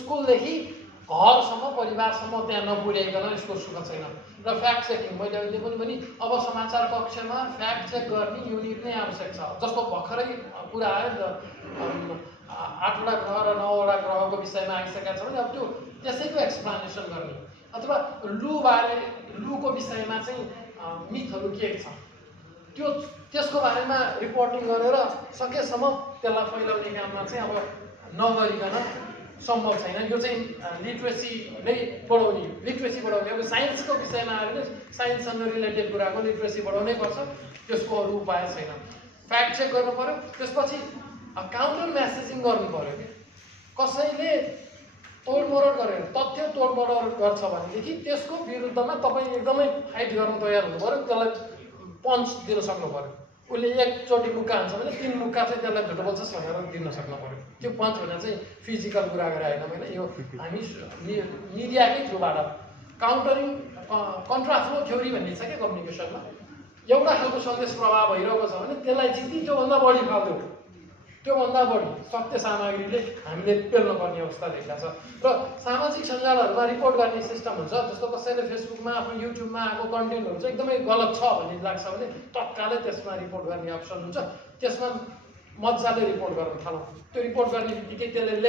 स्कुलदेखि घरसम्म परिवारसम्म त्यहाँ नपुर्याइकन यसको सुख छैन। र फ्याक्ट चेकिङ मैले अहिले पनि भने अब समाचार कक्षमा फ्याक्ट चेक गर्ने युनिट नै आवश्यक छ। जस्तो भर्खरै कुरा आयो नि त 8वटा ग्रह र 9वटा ग्रहको विषयमा आइसकेका छ भने अब त्यो त्यसैको एक्सप्लानेसन गर्ने अथवा लुको विषयमा चाहिँ मिथहरू के छ त्यो त्यसको बारेमा रिपोर्टिङ गरेर सकेसम्म त्यसलाई फैलाउने काममा चाहिँ अब नगरिकन सम्भव छैन। यो चाहिँ लिट्रेसी नै बढाउने अब साइन्सको विषयमा आयो भने साइन्ससँग रिलेटेड कुराको लिट्रेसी बढाउनै पर्छ, त्यसको अरू उपाय छैन। फ्याक्ट चेक गर्नु पर्यो, त्यसपछि काउन्टर म्यासेजिङ गर्नु पर्यो कि कसैले तोडमोड गरेर तथ्य तोडमोड गर्छ भनेदेखि त्यसको विरुद्धमा तपाईँ एकदमै फाइट गर्न तयार हुनु पर्यो, त्यसलाई पन्च दिन सक्नु पर्यो। उसले एकचोटि मुक्का हान्छ भने 3 मुक्का चाहिँ त्यसलाई झुटो बोल्छस् भनेर दिन सक्नु पर्यो। त्यो पन्च भनेर चाहिँ फिजिकल कुरा गरेर होइन, मैले यो हामी मिडियाकै थ्रुबाट काउन्टरिङ कन्ट्राफ्लो थ्योरी भन्ने छ क्या कम्युनिकेसनमा। एउटा खालको सन्देश प्रवाह भइरहेको छ भने त्यसलाई जिति त्योभन्दा बढी फाल्दो, त्योभन्दा बढी सत्य सामग्रीले हामीले पेल्नुपर्ने अवस्था देखिएको छ। र सामाजिक सञ्जालहरूमा रिपोर्ट गर्ने सिस्टम हुन्छ, जस्तो कसैले फेसबुकमा आफ्नो युट्युबमा आएको कन्टेन्टहरू चाहिँ एकदमै गलत छ भन्ने लाग्छ भने तत्कालै त्यसमा रिपोर्ट गर्ने अप्सन हुन्छ, त्यसमा मजाले रिपोर्ट गर्न थालौँ। त्यो रिपोर्ट गर्ने बित्तिकै त्यसले